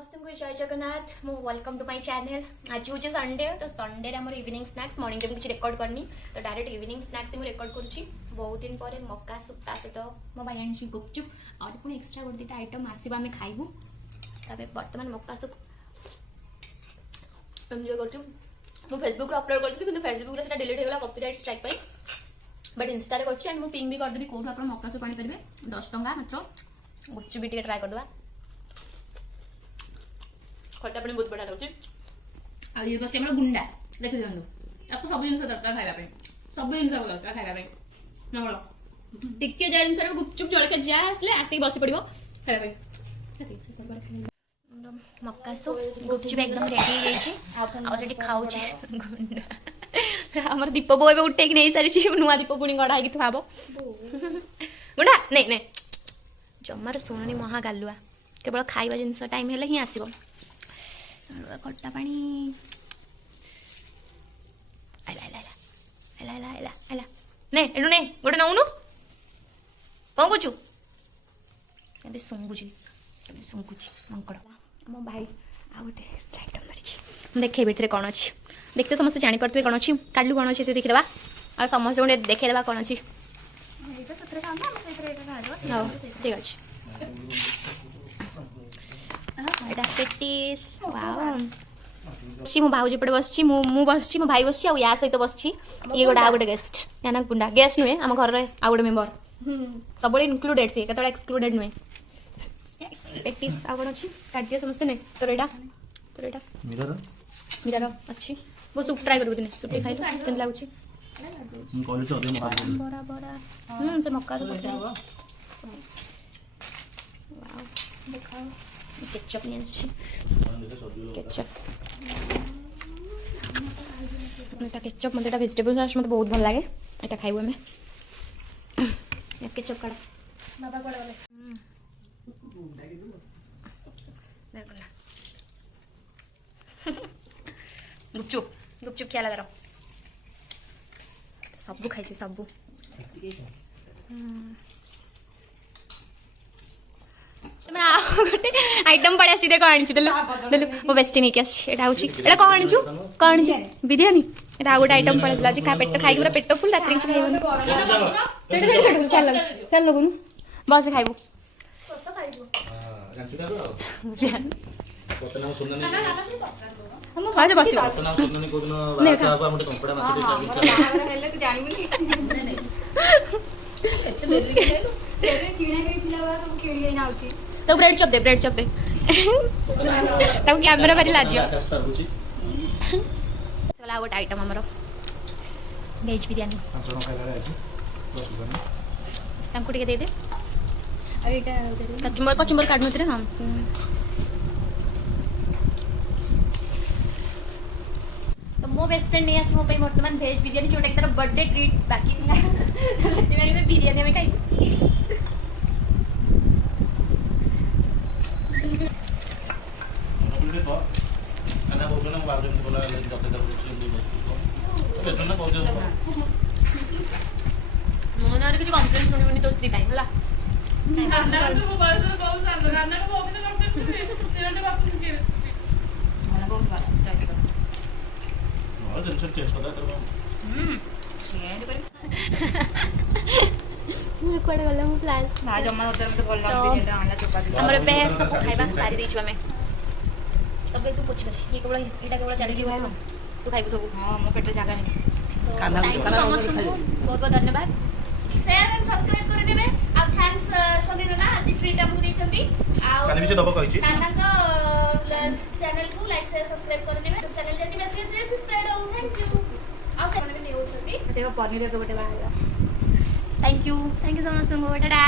समस्त को जय जगन्नाथ मो वेलकम टू माय चैनल। आज हूँ संडे तो संडे आम इवनिंग स्नैक्स मॉर्निंग टाइम किसी रेकर्ड करनी तो डायरेक्ट इवनिंग स्नैक्स मुझे रेकर्ड करुँची। बहुत दिन पर मका सूप सहित मो भाई आनी गुपचुप और पुणी एक्सट्रा गोटे दुटा आइटम आसवा आम खाइबू। बर्तमान मका सूप एंजॉय कर फेसबुक अपलोड करी कि फेसबुक से डिलीट होगा कॉपीराइट स्ट्राइक पर बट इंस्टा कर पिंग भी करदेवी कौन आप मका सूप आनीपारे 10 टंका मात्र गुपचुप भी ट्राए करदे खटा पानी बहुत बढ़िया लगे। आ ये बस हमरा गुंडा देख जानू आपको सब जिन दरकार खाइबा पे सब जिन दरकार खाइबा पे ना बोलो टिके जा जिन रे गुपचुप जळके जा आसले आसी बसी पड़िबो खाइबा पे मक्का सूप गुपचुप एकदम रेडी हो जाइछि आ सेठी खाउ छी गुंडा हमर दीप बो एबे उठे कि नहीं सारी छी नुआ दीप पुणी गडा कि थाबो गुंडा नहीं नहीं जमार सुननी महा गालुआ केवल खाइबा जिनस टाइम हेले ही आसीबो खट्टा पानी आला आला आला आला आला आला ने एडु ने गोटे नउनु कौन कुछु केबे सुंगुची मंकड़ मो भाई आ गोटे आइटम मारिकी देखे भितरे कौन अछि देखते समस्त जानि परतबे कौन अछि काडलु कौन अछि देखि देबा आ समस्त गोटे देखे देबा कौन अछि एटा सतरे काम ना सतरे एटा खाइबो ठीक अछि एटा पेटिस वाओ छी मो भाउजी पड़े बसची मु बसची मो भाई बसची आ या सहित बसची ये गोटा आ गोटे गेस्ट या ना गुंडा गेस्ट नुहे हम घर रे आ गोटे मेंबर सब इंक्लूडेड से केतला एक्सक्लूडेड नुहे पेटिस आ कोन अछि काट दियो समस्त ने तोरेटा मिरर अछि वो सूप ट्राई करबो दिने सूप खाइलो केन लागुची कॉलेज से दे मका बड़ा से मक्का तो वाओ देखाओ केचप नहीं आछि केचप एटा केचप मतलब वेजिटेबल सॉस मते बहुत भल लागे एटा खाइबो हमें केचप काड़ा बाबा कोड़ा वाले देखो ना गुपचुप क्या लगा सबु खाइ छी सबु गोटे आइटम पड़े आसी देखो आनी देलु मो बेस्टी नहीं आसी एटा होची एटा कोन आनिचु कोन जे बिरयानी एटा गोटे आइटम पड़े आसी खा पेट खाइ पूरा पेट फुल रात्री କିଛି खाइबो चल लगुनु बस खाइबो सस खाइबो पतना सुनने हम काजे बसी पतना सुनने को दिन राजा बाबा हमटे कंपड़ा माछ दे हेले तू जानिबो नहीं एते बेरी गेलु तेरे किणे गई थिला बा सब किणे ना आउची तो ब्रेड चप दे ताको कैमरा भारी लाजियो चला गोटे आइटम हमरो वेज बिरयानी जण खाइला आछि बस बने तांको टिके दे दे आ एटा कचुंबर काढ नथरे हम तो मो बेस्ट फ्रेंड नहीं आसी मो पे वर्तमान वेज बिरयानी जोटा कि तार बर्थडे ट्रीट बाकी थिला सेति में बिरयानी में खाई खाना बोलना बाहर से बोला डॉक्टर मोनार किसी कंप्लेंट सुनिबनी तो स्त्री टाइम हला गाना तो मोबाइल से बहुत साल गाना को बहुत दिन करते थे सेरने बापू के मला बहुत बार चॉइस कर और टेंशन चेंज कर दे शेयर कर मुझे कोड गला मु प्लास ना जम्मा उधर में तो बोल लग भी नहीं आना चुका हमरे पे सब खाइबा सारी देछु हमें सब तू पूछ लछ ये केवल एटा केवल चली जी भाई तू खाइबो सब हां मो पेट जागा नहीं खाना समस्त को बहुत बहुत धन्यवाद शेयर एंड सब्सक्राइब कर देबे आ थैंक्स समीर ना आज ट्रीट हमु देछंती आ काली विषय दबा कहिछि नाना को चैनल को लाइक शेयर सब्सक्राइब कर देबे तो चैनल जति मेसेज स्प्रेड हो थैंक यू आ से ने होछंती देखो पनीर के गोटे बाहर थैंक यू समस्त को टाटा।